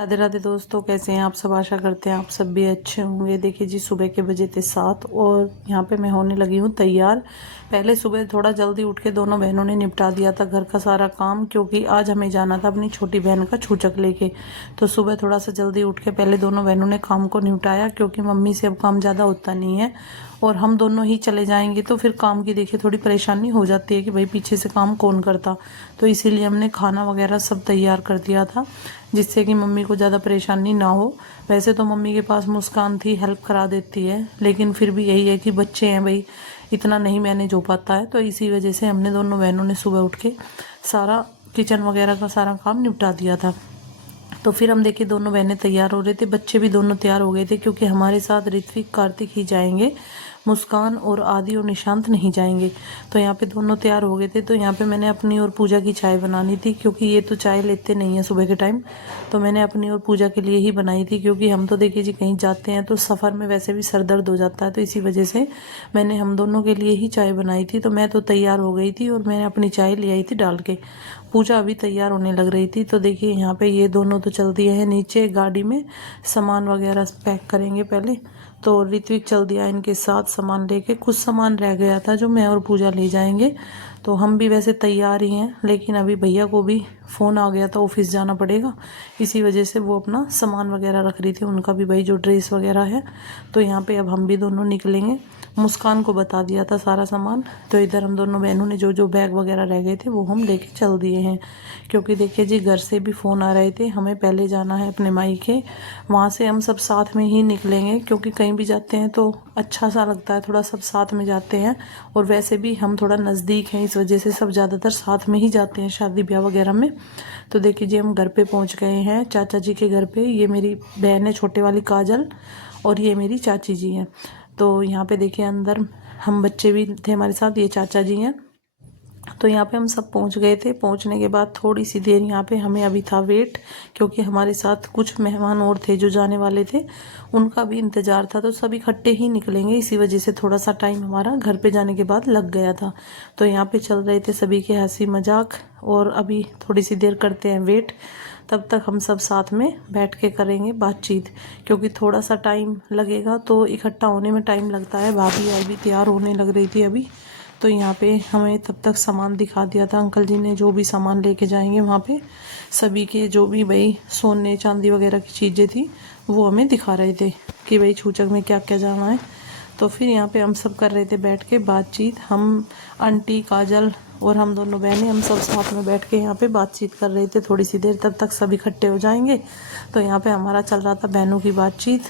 राधे राधे दोस्तों, कैसे हैं आप सब। आशा करते हैं आप सब भी अच्छे होंगे। देखिए जी, सुबह के बजे थे 7 और यहाँ पे मैं होने लगी हूँ तैयार। पहले सुबह थोड़ा जल्दी उठ के दोनों बहनों ने निपटा दिया था घर का सारा काम, क्योंकि आज हमें जाना था अपनी छोटी बहन का छूचक लेके। तो सुबह थोड़ा सा जल्दी उठ के पहले दोनों बहनों ने काम को निपटाया, क्योंकि मम्मी से अब काम ज़्यादा होता नहीं है और हम दोनों ही चले जाएंगे तो फिर काम की देखिए थोड़ी परेशानी हो जाती है कि भाई पीछे से काम कौन करता। तो इसीलिए हमने खाना वगैरह सब तैयार कर दिया था, जिससे कि मम्मी को ज़्यादा परेशानी ना हो। वैसे तो मम्मी के पास मुस्कान थी, हेल्प करा देती है, लेकिन फिर भी यही है कि बच्चे हैं भाई, इतना नहीं मैनेज हो पाता है। तो इसी वजह से हमने दोनों बहनों ने सुबह उठ के सारा किचन वगैरह का सारा काम निपटा दिया था। तो फिर हम देखिए दोनों बहनें तैयार हो रहे थे, बच्चे भी दोनों तैयार हो गए थे, क्योंकि हमारे साथ ऋत्विक कार्तिक ही जाएंगे, मुस्कान और आदि और निशांत नहीं जाएंगे। तो यहाँ पे दोनों तैयार हो गए थे। तो यहाँ पे मैंने अपनी और पूजा की चाय बनानी थी, क्योंकि ये तो चाय लेते नहीं है सुबह के टाइम। तो मैंने अपनी और पूजा के लिए ही बनाई थी, क्योंकि हम तो देखिए जी कहीं जाते हैं तो सफ़र में वैसे भी सर दर्द हो जाता है। तो इसी वजह से मैंने हम दोनों के लिए ही चाय बनाई थी। तो मैं तो तैयार हो गई थी और मैंने अपनी चाय ले आई थी डाल के। पूजा अभी तैयार होने लग रही थी। तो देखिए यहाँ पे ये दोनों तो चल दिए हैं नीचे गाड़ी में, सामान वगैरह पैक करेंगे पहले। तो ऋत्विक चल दिया इनके साथ सामान लेके। कुछ सामान रह गया था जो मैं और पूजा ले जाएंगे। तो हम भी वैसे तैयार ही हैं, लेकिन अभी भैया को भी फ़ोन आ गया था, ऑफिस जाना पड़ेगा। इसी वजह से वो अपना सामान वगैरह रख रही थी, उनका भी भाई जो ड्रेस वगैरह है। तो यहाँ पे अब हम भी दोनों निकलेंगे। मुस्कान को बता दिया था सारा सामान। तो इधर हम दोनों बहनों ने जो जो बैग वगैरह रह गए थे वो हम लेके चल दिए हैं, क्योंकि देखिए जी घर से भी फ़ोन आ रहे थे, हमें पहले जाना है अपने मायके। वहाँ से हम सब साथ में ही निकलेंगे, क्योंकि कहीं भी जाते हैं तो अच्छा सा लगता है, थोड़ा सब साथ में जाते हैं। और वैसे भी हम थोड़ा नज़दीक हैं, इस वजह से सब ज़्यादातर साथ में ही जाते हैं शादी ब्याह वगैरह में। तो देखिए जी हम घर पे पहुँच गए हैं, चाचा जी के घर पे। ये मेरी बहन है छोटे वाली काजल, और ये मेरी चाची जी हैं। तो यहाँ पे देखिए अंदर हम बच्चे भी थे हमारे साथ, ये चाचा जी हैं। तो यहाँ पे हम सब पहुँच गए थे। पहुँचने के बाद थोड़ी सी देर यहाँ पे हमें अभी था वेट, क्योंकि हमारे साथ कुछ मेहमान और थे जो जाने वाले थे, उनका भी इंतज़ार था। तो सब इकट्ठे ही निकलेंगे, इसी वजह से थोड़ा सा टाइम हमारा घर पे जाने के बाद लग गया था। तो यहाँ पे चल रहे थे सभी के हंसी मजाक, और अभी थोड़ी सी देर करते हैं वेट। तब तक हम सब साथ में बैठ के करेंगे बातचीत, क्योंकि थोड़ा सा टाइम लगेगा, तो इकट्ठा होने में टाइम लगता है। भाभी आई भी तैयार होने लग रही थी अभी। तो यहाँ पे हमें तब तक सामान दिखा दिया था अंकल जी ने, जो भी सामान लेके जाएंगे वहाँ पे सभी के, जो भी भाई सोने चांदी वगैरह की चीज़ें थी वो हमें दिखा रहे थे कि भाई छूचक में क्या क्या जाना है। तो फिर यहाँ पे हम सब कर रहे थे बैठ के बातचीत। हम आंटी काजल और हम दोनों बहनें, हम सब साथ में बैठ के यहाँ पे बातचीत कर रहे थे थोड़ी सी देर, तब तक सब इकट्ठे हो जाएंगे। तो यहाँ पे हमारा चल रहा था बहनों की बातचीत।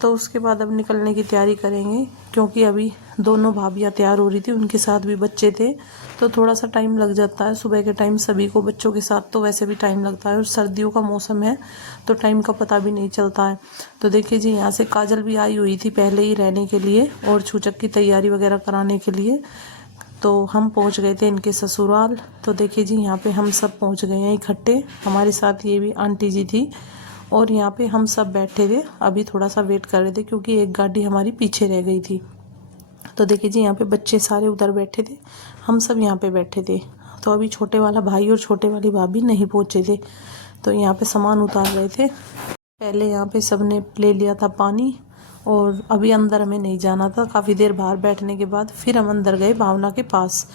तो उसके बाद अब निकलने की तैयारी करेंगे, क्योंकि अभी दोनों भाभियाँ तैयार हो रही थी, उनके साथ भी बच्चे थे। तो थोड़ा सा टाइम लग जाता है सुबह के टाइम सभी को, बच्चों के साथ तो वैसे भी टाइम लगता है, और सर्दियों का मौसम है तो टाइम का पता भी नहीं चलता है। तो देखिए जी यहाँ से काजल भी आई हुई थी पहले ही रहने के लिए और छूचक की तैयारी वगैरह कराने के लिए। तो हम पहुंच गए थे इनके ससुराल। तो देखिए जी यहाँ पे हम सब पहुंच गए हैं इकट्ठे, हमारे साथ ये भी आंटी जी थी, और यहाँ पे हम सब बैठे थे। अभी थोड़ा सा वेट कर रहे थे, क्योंकि एक गाड़ी हमारी पीछे रह गई थी। तो देखिए जी यहाँ पे बच्चे सारे उधर बैठे थे, हम सब यहाँ पे बैठे थे। तो अभी छोटे वाला भाई और छोटे वाली भाभी नहीं पहुँचे थे, तो यहाँ पे सामान उतार रहे थे। पहले यहाँ पे सबने ले लिया था पानी, और अभी अंदर हमें नहीं जाना था। काफ़ी देर बाहर बैठने के बाद फिर हम अंदर गए भावना के पास।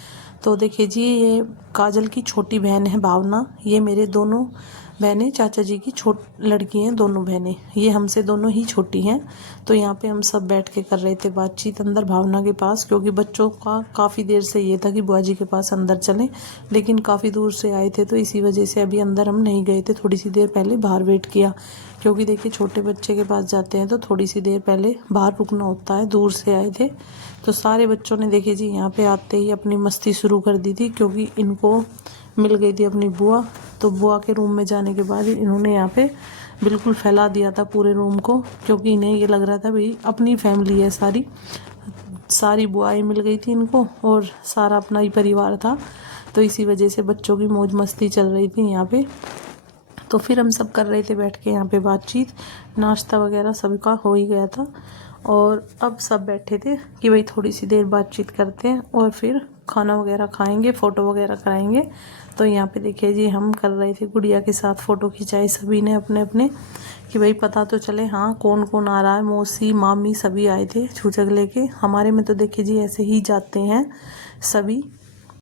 तो देखिए जी ये काजल की छोटी बहन है भावना, ये मेरे दोनों बहनें चाचा जी की लड़की हैं, दोनों बहनें, ये हमसे दोनों ही छोटी हैं। तो यहाँ पे हम सब बैठ के कर रहे थे बातचीत अंदर भावना के पास, क्योंकि बच्चों का काफ़ी देर से ये था कि बुआ जी के पास अंदर चलें, लेकिन काफ़ी दूर से आए थे तो इसी वजह से अभी अंदर हम नहीं गए थे, थोड़ी सी देर पहले बाहर वेट किया। क्योंकि देखिए छोटे बच्चे के पास जाते हैं तो थोड़ी सी देर पहले बाहर रुकना होता है, दूर से आए थे। तो सारे बच्चों ने देखिए जी यहाँ पे आते ही अपनी मस्ती शुरू कर दी थी, क्योंकि इनको मिल गई थी अपनी बुआ। तो बुआ के रूम में जाने के बाद इन्होंने यहाँ पे बिल्कुल फैला दिया था पूरे रूम को, क्योंकि इन्हें ये लग रहा था भाई अपनी फैमिली है सारी, सारी बुआएं मिल गई थी इनको और सारा अपना ही परिवार था। तो इसी वजह से बच्चों की मौज मस्ती चल रही थी यहाँ पे। तो फिर हम सब कर रहे थे बैठ के यहाँ पे बातचीत, नाश्ता वगैरह सबका हो ही गया था, और अब सब बैठे थे कि भाई थोड़ी सी देर बातचीत करते हैं और फिर खाना वगैरह खाएंगे, फ़ोटो वगैरह कराएंगे। तो यहाँ पे देखिए जी हम कर रहे थे गुड़िया के साथ फ़ोटो खिंचाई सभी ने अपने अपने, कि भाई पता तो चले हाँ कौन कौन आ रहा है। मौसी मामी सभी आए थे छूचक लेके। हमारे में तो देखिए जी ऐसे ही जाते हैं सभी।